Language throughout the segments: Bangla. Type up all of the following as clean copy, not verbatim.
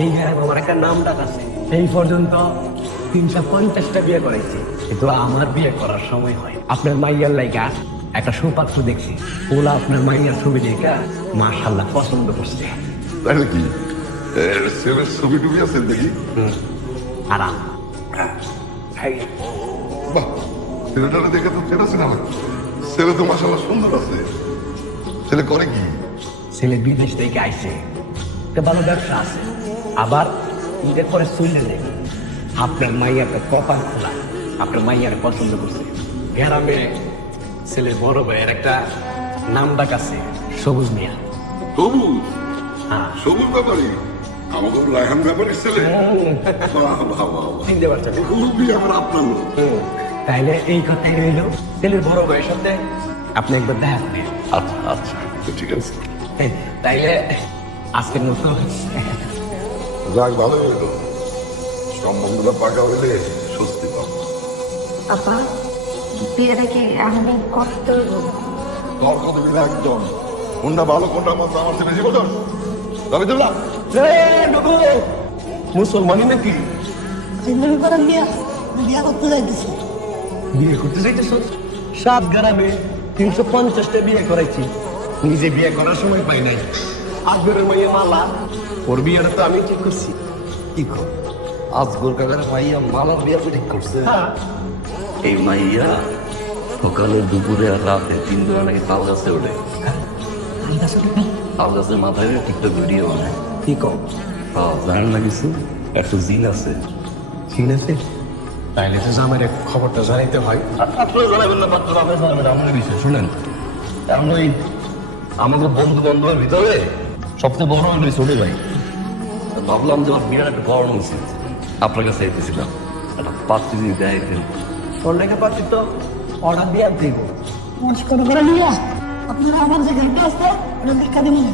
এই গ্রামে আমার একটা নাম ডাক আছে। এই পর্যন্ত 350টা বিয়ে করাইছি, কিন্তু আমার বিয়ে করার সময় হয়। আপনার মাইয়ার লাইগা একটা সুপাত্র দেখছি, ওলা আপনার মাইয়ার ছবি দেখা মাশাআল্লাহ পছন্দ করছে। তাই নাকি? ছেলের ছবি টুবি আছে দেখি। আরাম বাহ, ছেলেটা দেখে তো ছেলে আছে না? ছেলে তো মাশাআল্লাহ সুন্দর আছে। ছেলে করে কি? ছেলে বিদেশ থেকে আইছে, একটা ভালো ব্যবসা আছে, আবার ঈদের পরে চলে যায়। আপনার মাইয়াকে কপাল খোলা, আপনার মাইয়ার পছন্দ করছে। গ্রামে ছেলে বড় ভাইয়ের একটা নাম ডাক আছে, সবুজ মিয়া। সবুজ? হ্যাঁ, সবুজ ব্যাপারী? আমাকে রায়হান ব্যাপারীর ছেলে? বাহ বাহ বাহ। চিনতে পারছেন? খুবই আমার আপনার লোক। তাইলে এই কথাই রইল, ছেলের বড় ভাইয়ের সাথে আপনি একবার দেখা করেন। আচ্ছা আচ্ছা, তো ঠিক আছে। তাইলে আজকের মতো যাক, ভালো হইল। সম্বন্ধটা পাকা হইলে স্বস্তি পাবো। আপা বিয়েটা কি আমাদের করতে হইব? তর্ক দেবে না একদম। কোনটা ভালো কোনটা মন্দ আমার ছেলে জীবন রবিদুল্লাহ। মুসলমানি নাকি? জিন্দগি করে বিয়া বিয়া করতে যাইতেছি। বিয়ে করতে চাইতেছ? 7 গ্রামে 350টা বিয়ে করাইছি, নিজে বিয়ে করার সময় পাই নাই। আকবরের মাইয়া মালা, ওর বিয়েটা তো আমি ঠিক করছি। কি কর? আজগর কাকার মাইয়া মালার বিয়া ঠিক করছে। হ্যাঁ, এই মাইয়া সকালে দুপুরে আর রাতে 3 বেলা নাকি তাল গাছে ওঠে। তাল গাছের মাথায় একটা ভিডিও বানায়। কি কম জানেন না কিছু? একটা জিন আছে। ঠিক আছে, তাইলে তো জামাইরে খবরটা জানাইতে হয়। আপনারা জানাবেন না, পাত্র আপনি জানাবেন, আমাদের বিষয় শুনেন। এখন ওই আমাদের বন্ধু বান্ধবের ভিতরে সবচেয়ে বড় হলো ছোট ভাই। ভাবলাম যে আমার বিরাট একটা করানো উচিত। আপনার কাছে এসেছিলাম, একটা পাত্রী যদি দেখাইতেন। তোর লেগে পাচ্ছি তো অর্ডার দিয়ে দিব। মস্করা করে নিয়া আপনারা আমার যে ঘাটে আছে ওটা দেখা দিবেন।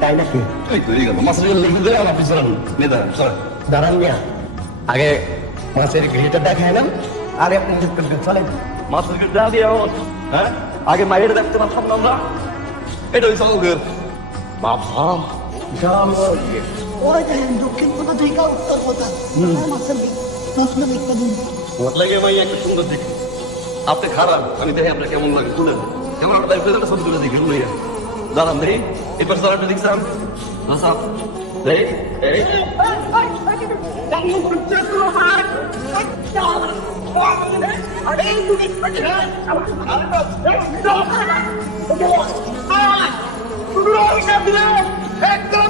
তাই নাকি? এই তো এই গেল মাছের লিখে দেয় আমার পিছনে নেতা স্যার। দাঁড়ান মিয়া, আগে মাছের গ্রিলটা দেখায় না, আরে আপনি চলেন। মাছের গেট দিয়ে আমার, হ্যাঁ আগে মায়ের দেখতে পারতাম না আমরা। এটা ওই সঙ্গের বাবা বিশাল বড় বিয়ে। ওই দেখেন দক্ষিণ কোথা থেকে উত্তর কোথা মাছের দিক নতুন একটা দিন। ওর লাগে মাই একটা সুন্দর দেখি। আপনি খারাপ, আমি দেখি আপনার কেমন লাগে তুলেন। কেমন আপনার একটা ছবি তুলে দেখি লইয়া দাঁড়ান দেখি। এবার সারাটা দেখছিলাম এই এই একদম